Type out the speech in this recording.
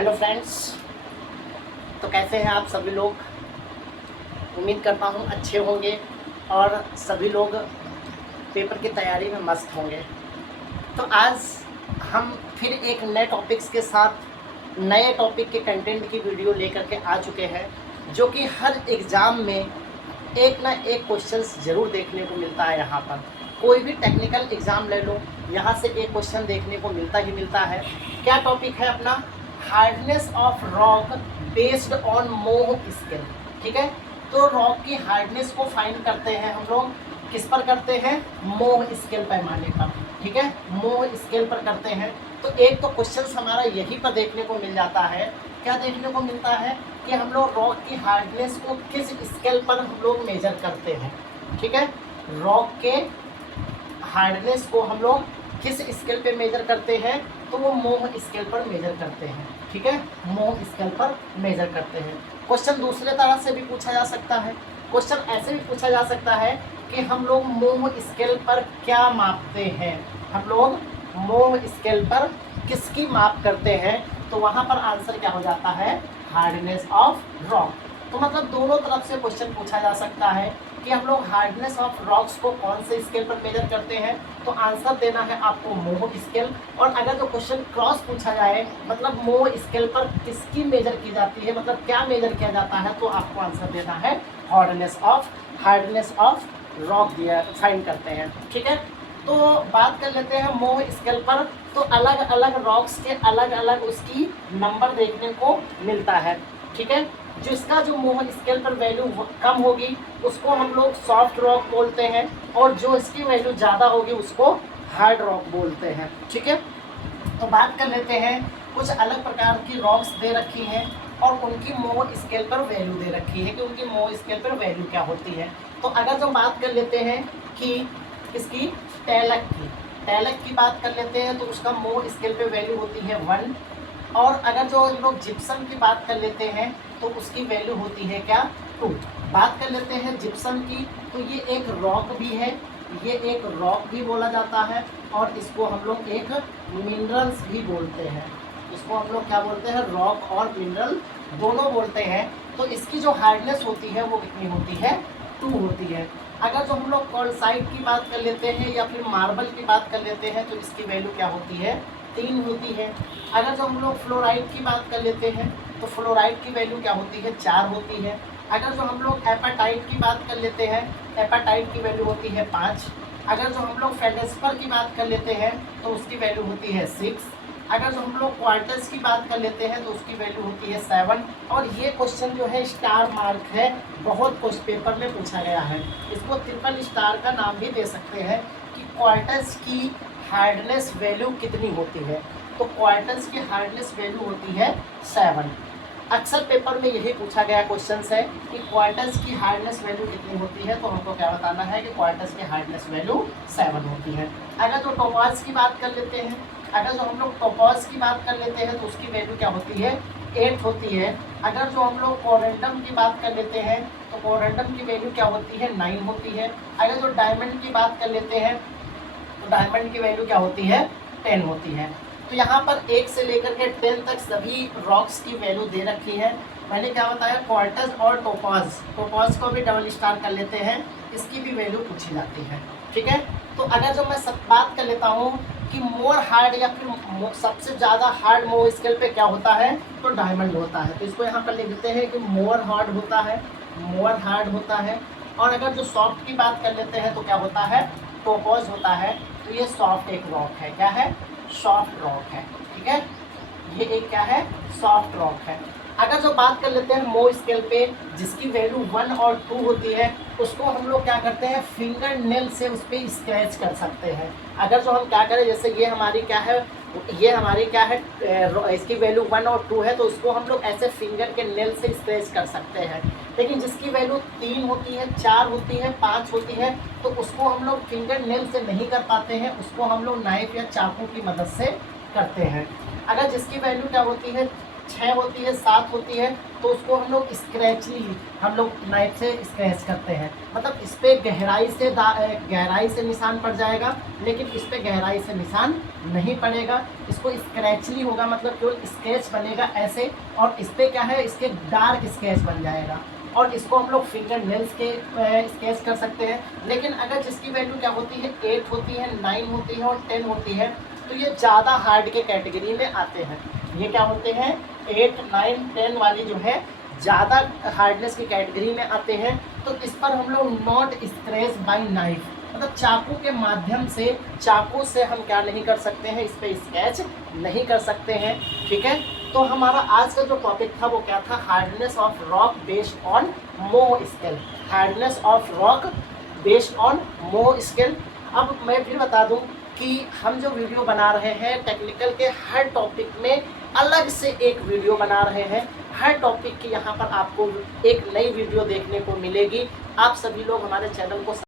Hello friends, तो कैसे हैं आप सभी लोग। उम्मीद करता हूँ अच्छे होंगे और सभी लोग पेपर की तैयारी में मस्त होंगे। तो आज हम फिर एक नए टॉपिक्स के साथ नए टॉपिक के कंटेंट की वीडियो लेकर के आ चुके हैं, जो कि हर एग्ज़ाम में एक ना एक क्वेश्चंस ज़रूर देखने को मिलता है। यहाँ पर कोई भी टेक्निकल एग्ज़ाम ले लो, यहाँ से एक क्वेश्चन देखने को मिलता ही मिलता है। क्या टॉपिक है अपना? Hardness of rock based on मोह स्केल। ठीक है, तो रॉक की हार्डनेस को फाइंड करते हैं हम लोग किस पर करते हैं? मोह स्केल पैमाने पर। ठीक है, मोह स्केल पर करते हैं। तो एक तो क्वेश्चन हमारा यहीं पर देखने को मिल जाता है। क्या देखने को मिलता है कि हम लोग रॉक की हार्डनेस को किस स्केल पर हम लोग मेजर करते हैं। ठीक है, रॉक के हार्डनेस को हम लोग किस स्केल पे मेजर करते हैं? तो वो मोह स्केल पर मेजर करते हैं। ठीक है, मोह स्केल पर मेजर करते हैं। क्वेश्चन दूसरे तरह से भी पूछा जा सकता है। क्वेश्चन ऐसे भी पूछा जा सकता है कि हम लोग मोह स्केल पर क्या मापते हैं, हम लोग मोह स्केल पर किसकी माप करते हैं। तो वहाँ पर आंसर क्या हो जाता है? Hardness of rock. तो मतलब दोनों तरफ से क्वेश्चन पूछा जा सकता है कि हम लोग हार्डनेस ऑफ रॉक्स को कौन से स्केल पर मेजर करते हैं। तो आंसर देना है आपको मोह स्केल। और अगर जो क्वेश्चन क्रॉस पूछा जाए, मतलब मोह स्केल पर किसकी मेजर की जाती है, मतलब क्या मेजर किया जाता है, तो आपको आंसर देना है हार्डनेस ऑफ रॉक दिया फाइंड करते हैं। ठीक है, तो बात कर लेते हैं मोह स्केल पर। तो अलग अलग रॉक्स के अलग अलग उसकी नंबर देखने को मिलता है। ठीक है, जिसका जो मोह स्केल पर वैल्यू कम होगी उसको हम लोग सॉफ्ट रॉक बोलते हैं, और जो इसकी वैल्यू ज़्यादा होगी उसको हार्ड रॉक बोलते हैं। ठीक है, तो बात कर लेते हैं। कुछ अलग प्रकार की रॉक्स दे रखी हैं और उनकी मोह स्केल पर वैल्यू दे रखी है कि उनकी मोह स्केल पर वैल्यू क्या होती है। तो अगर जो बात कर लेते हैं कि इसकी टैलक की बात कर लेते हैं, तो उसका मोह स्केल पे वैल्यू होती है 1। और अगर जो हम लोग जिप्सम की बात कर लेते हैं तो उसकी वैल्यू होती है क्या? 2। बात कर लेते हैं जिप्सम की, तो ये एक रॉक भी है, ये एक रॉक भी बोला जाता है, और इसको हम लोग एक मिनरल्स भी बोलते हैं। इसको हम लोग क्या बोलते हैं? रॉक और मिनरल दोनों बोलते हैं। तो इसकी जो हार्डनेस होती है वो कितनी होती है? 2 होती है। अगर जो हम लोग कॉल्साइट की बात कर लेते हैं या फिर मार्बल की बात कर लेते हैं तो इसकी वैल्यू क्या होती है? 3 होती है। अगर जो हम लोग फ्लोराइड की बात कर लेते हैं तो फ्लोराइड की वैल्यू क्या होती है? 4 होती है। अगर जो हम लोग एपाटाइट की बात कर लेते हैं, एपाटाइट की वैल्यू होती है 5। अगर जो हम लोग फेल्डस्पर की बात कर लेते हैं तो उसकी वैल्यू होती है 6। अगर जो हम लोग क्वार्टर्स की बात कर लेते हैं तो उसकी वैल्यू होती है 7। और ये क्वेश्चन जो है स्टार मार्क है, बहुत क्वेश्चन पेपर में पूछा गया है। इसको ट्रिपल स्टार का नाम भी दे सकते हैं कि क्वार्टर्स की हार्डनेस वैल्यू कितनी होती है। तो क्वार्टर्स की हार्डनेस वैल्यू होती है 7। अक्सर पेपर में यही पूछा गया क्वेश्चन है कि क्वार्टर्स की हार्डनेस वैल्यू कितनी होती है। तो हमको क्या बताना है कि क्वार्टर्स की हार्डनेस वैल्यू 7 होती है। अगर जो टोपाज की बात कर लेते हैं, अगर जो हम लोग टोपाज की बात कर लेते हैं तो उसकी वैल्यू क्या होती है? 8 होती है। अगर जो हम लोग कोरेंडम की बात कर लेते हैं तो कोरेंडम की वैल्यू क्या होती है? 9 होती है। अगर जो डायमंड की बात कर लेते हैं तो डायमंड की वैल्यू क्या होती है? 10 होती है। तो यहाँ पर 1 से लेकर के 10 तक सभी रॉक्स की वैल्यू दे रखी है। मैंने क्या बताया? क्वार्टर्स और टोपाज को भी डबल स्टार कर लेते हैं, इसकी भी वैल्यू पूछी जाती है। ठीक है, तो अगर जो मैं सब बात कर लेता हूँ कि मोर हार्ड या फिर सबसे ज़्यादा हार्ड मोह स्केल पे क्या होता है? तो डायमंड होता है। तो इसको यहाँ पर लिख देते हैं कि मोर हार्ड होता है। और अगर जो सॉफ्ट की बात कर लेते हैं तो क्या होता है? टोपाज होता है। तो ये सॉफ्ट एक रॉक है। क्या है? सॉफ्ट रॉक है। ठीक है, ये एक क्या है? सॉफ्ट रॉक है। अगर जो बात कर लेते हैं मोह स्केल पे जिसकी वैल्यू 1 और 2 होती है, उसको हम लोग क्या करते हैं? फिंगर नेल से उस पर स्क्रैच कर सकते हैं। अगर जो हम क्या करें, जैसे ये हमारी क्या है, इसकी वैल्यू 1 और 2 है, तो उसको हम लोग ऐसे फिंगर के नेल से स्क्रैच कर सकते हैं। लेकिन जिसकी वैल्यू 3 होती है, 4 होती है, 5 होती है, तो उसको हम लोग फिंगर नेल से नहीं कर पाते हैं, उसको हम लोग नाइफ या चाकू की मदद से करते हैं। अगर जिसकी वैल्यू क्या होती है? 6 होती है, 7 होती है, तो उसको हम लोग स्क्रैचली हम लोग नाइफ से स्क्रैच करते हैं। मतलब इस पर गहराई से निशान पड़ जाएगा, लेकिन इस पर गहराई से निशान नहीं पड़ेगा। इसको स्क्रैचली होगा, मतलब केवल स्केच बनेगा ऐसे, और इस पर क्या है, इसके डार्क स्केच बन जाएगा। और इसको हम लोग फिंगर नेल्स के स्केच कर सकते हैं। लेकिन अगर जिसकी वैल्यू क्या होती है, 8 होती है, 9 होती है और 10 होती है, तो ये ज़्यादा हार्ड के कैटेगरी में आते हैं। ये क्या होते हैं, 8, 9, 10 वाली जो है ज़्यादा हार्डनेस की कैटेगरी में आते हैं। तो इस पर हम लोग नॉट स्क्रैच बाय नाइफ, मतलब चाकू के माध्यम से, चाकू से हम क्या नहीं कर सकते हैं, इस पर स्केच नहीं कर सकते हैं। ठीक है, तो हमारा आज का जो टॉपिक था वो क्या था, hardness of rock based on Mohs scale. Hardness of rock based on Mohs scale. अब मैं फिर बता दूं कि हम जो वीडियो बना रहे हैं टेक्निकल के हर टॉपिक में अलग से एक वीडियो बना रहे हैं। हर टॉपिक की यहाँ पर आपको एक नई वीडियो देखने को मिलेगी। आप सभी लोग हमारे चैनल को